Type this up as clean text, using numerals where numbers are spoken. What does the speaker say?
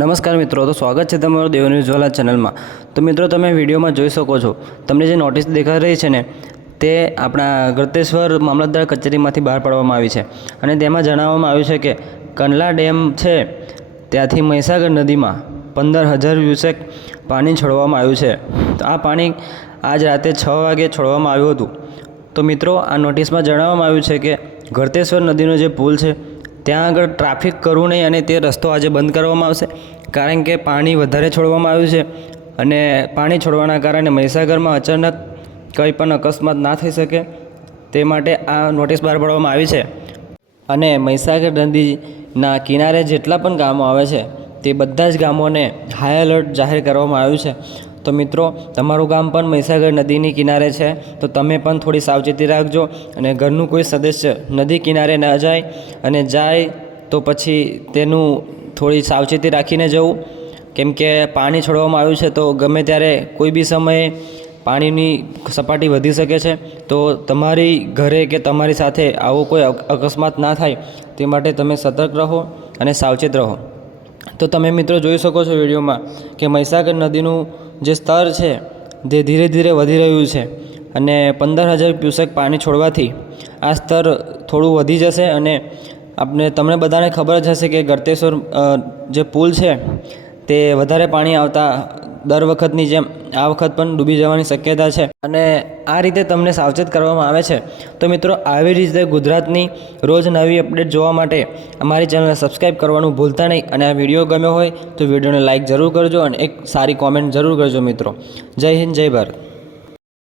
નમસ્કાર મિત્રો, તો સ્વાગત છે તમારું દેવની જ્વાલા ચેનલમાં। તો મિત્રો, તમે વિડીયોમાં જોઈ શકો છો, તમને જે નોટિસ દેખાઈ રહી છે ને તે આપણા ગળતેશ્વર મામલતદાર કચેરીમાંથી બહાર પાડવામાં આવી છે અને તેમાં જણાવવામાં આવ્યું છે કે કંડલા ડેમ છે ત્યાંથી મહીસાગર નદીમાં 15,000 ક્યુસેક પાણી છોડવામાં આવ્યું છે। તો આ પાણી આજ રાતે 6 વાગે છોડવામાં આવ્યું હતું। તો મિત્રો, આ નોટિસમાં જણાવવામાં આવ્યું છે કે ગળતેશ્વર નદીનો જે પુલ છે ત્યાં આગળ ટ્રાફિક કરવું નહીં અને તે રસ્તો આજે બંધ કરવામાં આવશે, કારણ કે પાણી વધારે છોડવામાં આવ્યું છે અને પાણી છોડવાના કારણે મહીસાગરમાં અચાનક કંઈ પણ અકસ્માત ના થઈ શકે તે માટે આ નોટિસ બહાર પાડવામાં આવી છે। અને મહીસાગર નદીના કિનારે જેટલા પણ ગામો આવે છે તે બધા જ ગામોને હાઈ એલર્ટ જાહેર કરવામાં આવ્યું છે। તો મિત્રો, તમારું ગામ પણ મહીસાગર નદીની કિનારે છે તો તમે પણ થોડી સાવચેતી રાખજો અને ઘરનું કોઈ સદસ્ય નદી કિનારે ન જાય, અને જાય તો પછી તેનું થોડી સાવચેતી રાખીને જવું, કેમ કે પાણી છોડવામાં આવ્યું છે તો ગમે ત્યારે કોઈ બી સમયે પાણીની સપાટી વધી શકે છે। તો તમારી ઘરે કે તમારી સાથે આવો કોઈ અકસ્માત ના થાય તે માટે તમે સતર્ક રહો અને સાવચેત રહો। તો તમે મિત્રો જોઈ શકો છો વિડીયોમાં કે મહીસાગર નદીનું જે સ્તર છે તે ધીરે ધીરે વધી રહ્યું છે અને 15,000 ક્યુસેક પાણી છોડવાથી આ સ્તર થોડું વધી જશે। અને તમને બધાને ખબર જ હશે કે ગળતેશ્વર જે પુલ છે તે વધારે પાણી આવતા દર વખતની જેમ આ વખત પણ ડૂબી જવાની શક્યતા છે અને આ રીતે તમને સાવચેત કરવામાં આવે છે। તો મિત્રો, આવી રીતે ગુજરાતની રોજ નવી અપડેટ જોવા માટે અમારી ચેનલને સબસ્ક્રાઈબ કરવાનું ભૂલતા નહીં, અને આ વિડીયો ગમ્યો હોય તો વિડીયોને લાઇક જરૂર કરજો અને એક સારી કોમેન્ટ જરૂર કરજો મિત્રો। જય હિન્દ, જય ભારત।